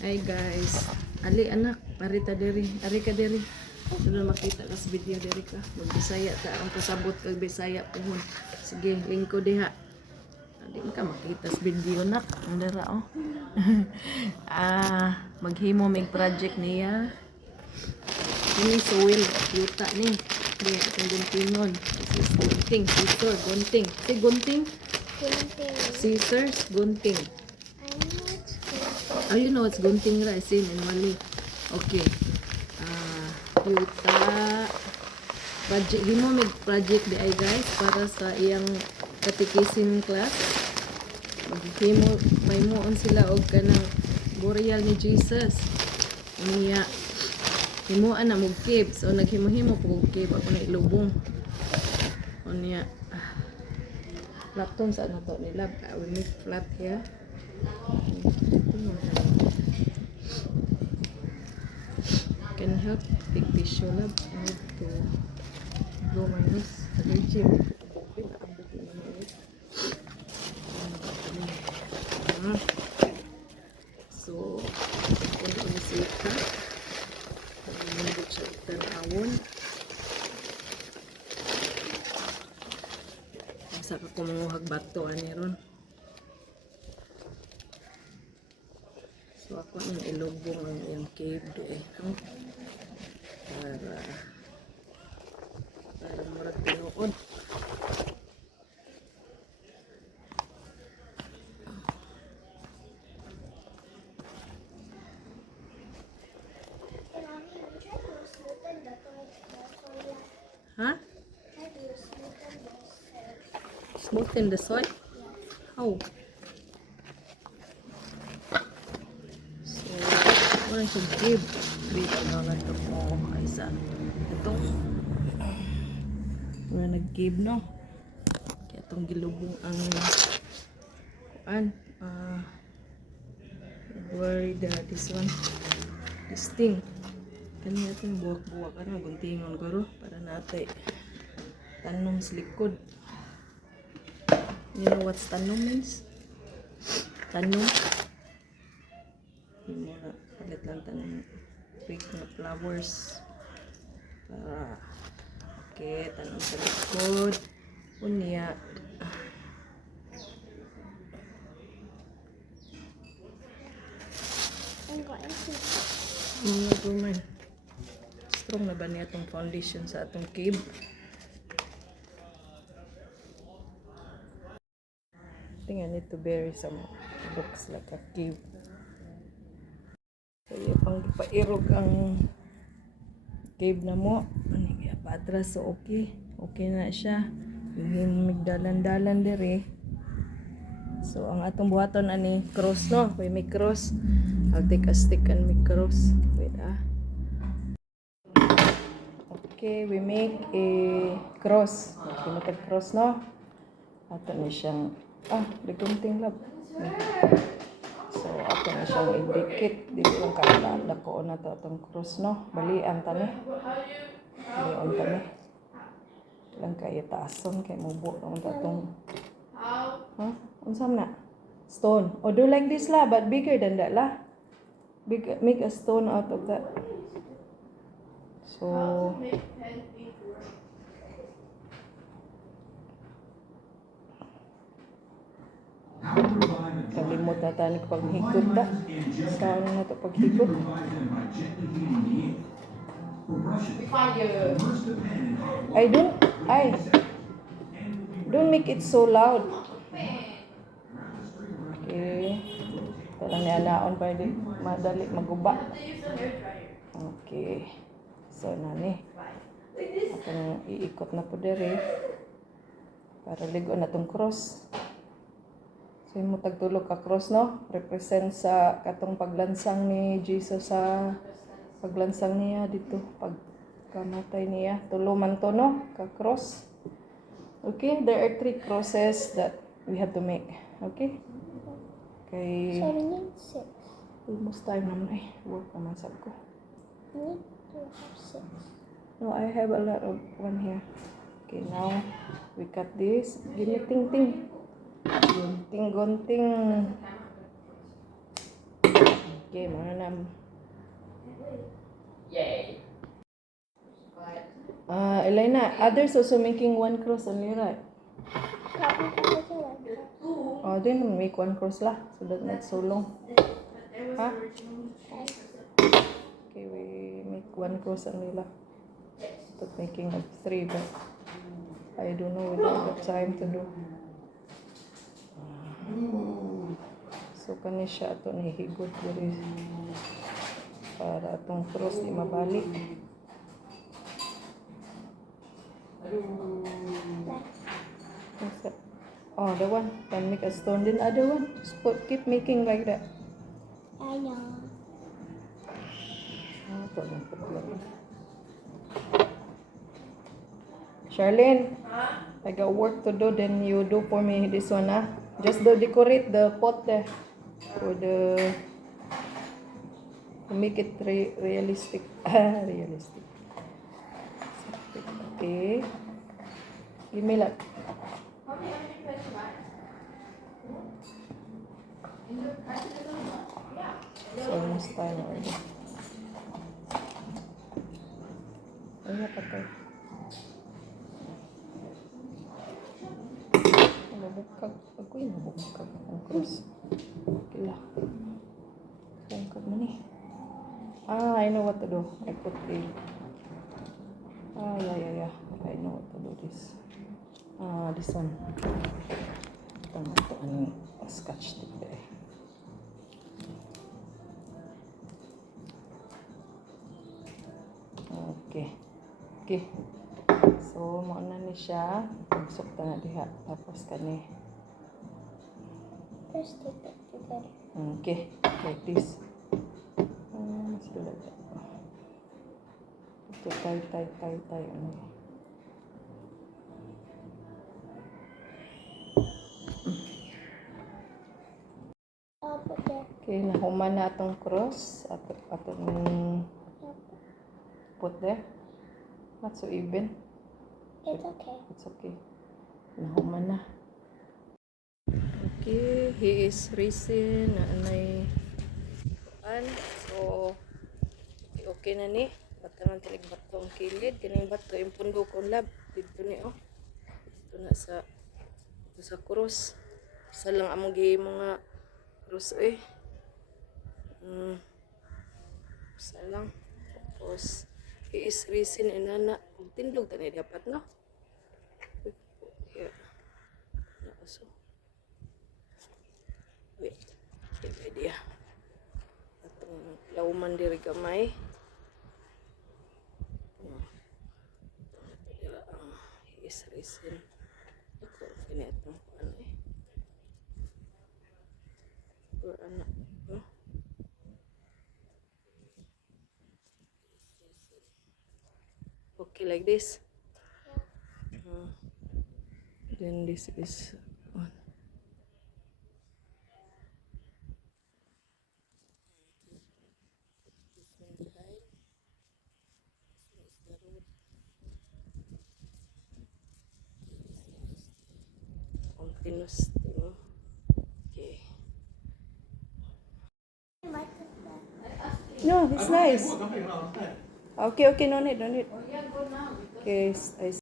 Hi guys. Ali anak, parita diri. Ari ka diri. Doon makita ka sa video diri ka. Magbisaya ta ang kasabot kag Bisaya puhon. Sige, lingko diha. Di ka makita sa video nak. Ang dara oh. Maghimo mig project niya. Ini soil yuta ni. Di atong guntingon. Gunting, scissors, gunting. Si gunting. Scissors, gunting. Oh, you know it's gunting ra sin and mali. Okay. Yuta project himo mig project di ay guys para sa iyang katikisin class. Maghimo may muon sila og kanang burial ni Jesus. Niya himuan na mog cave. So naghimo-himo ko cave ako na ilubong. Niya laptop sa ano to nila. I will make flat here. Can help take tissue lab. I need to blow my nose. Sa gym. So, kung umisita, pag-inibot siya tanawon. Masa ka kumuhag bato, ron. So, ako ang ilubong ang yung cave doon. Para murag tinuod. Huh? Smoothen the soil? How? So, wala siyang cave. Dito na ito po ay sa ito. Wala nag-cave no. Kaya itong gilubong ang worry this one. This thing. Kanya ito yung buwak-buwak ka na. Guntingon garo para natin tanom sa likod. You know what's tanom means? Tanom. Hindi mo na palit lang tanom. Fake na flowers. Para okay, tanom sa likod. Unya. Mga guman. Strong na ba niya itong foundation sa atong cave? I think I need to bury some books like a cave. So, pang pairog ang cave na mo. Patras, so okay. Okay na siya. Yung migdalan-dalan diri. So, ang atong buhaton ani cross no. We make cross. I'll take a stick and make cross. Wait Okay, we make a cross. Pinatag cross no. Ato na siyang ligunting lab. So, ato na siyang idikit. Dito yung kalala ko na to itong cross no. Balian tani. Balian tani. Lang kaya taason kay mubo ang tatong unsam na stone or do like this la but bigger than that la. Make a stone out of that. So kalimot na tayo paghikot ta. Saan na ito paghikot? Don't make it so loud. Okay. Parang nianaon pa din. Madali maguba. Okay. So, nani. Atong iikot na po dere. Para ligo na tong cross. So, yung tagtulog ka cross, no? Represent sa katong paglansang ni Jesus sa paglansang niya dito. Pagkamatay niya. Tuluman to, no? Ka-cross. Okay, there are 3 crosses that we have to make. Okay? Okay. 76. Almost time naman eh. Work naman sab ko. Need to have 6. No, I have a lot of one here. Okay, now we cut this. Give me ting-ting. Gunting. Okay, mga na. Yay. Elena, others also making one cross only, right? Copy from the one. Oh, then make one cross lah, so that not so long. Huh? Okay, we make one cross only lah. But making of 3, but I don't know, we don't have time to do. So kani siya ato ni higod diri para atong cross di mabalik. What's that? Oh, the one can make a stone. Then other one, just keep making like that. I know. Ah, ito lang problema. Charlene, I got work to do. Then you do for me this one, ah. Just do decorate the pot there for the to make it realistic. Realistic. Okay. Give me that. It's almost time already. Ay, patay. Nabukag. Ako'y nabukag. Ang cross. Kila. Bukag mo ni. I know what to do. I put the... yeah. I know what to do this. This one. Ito ang scotch tape there. Okay. So, mauna ni siya. Pagsukta na diha. Tapos kani. First take it together. Okay. Like this. Let's do like that. Ito, tie. I'll put there. Okay, nahuman na atong cross. Atong put there. Not so even. It's okay. It's okay. Nahuman na. Okay, he is racing na anay kuan. So, okay na ni. Batangan tilig bato ang kilid. Kaning bato yung pundo ko lab. Dito ni oh. Dito na sa cross. Isa lang among mga cross eh. Isa lang. Tapos, he is racing inana. Tindog tani dapat no. Here. So, wait. Okay, idea. Atong lauman diri gamay. He is racing. Ako, finit mo. Ano eh. Or ano. No? Okay, like this. Then this is one. This one behind. This one is the road. Continuous thing. Okay. No, it's nice. Okay, no need. Okay, I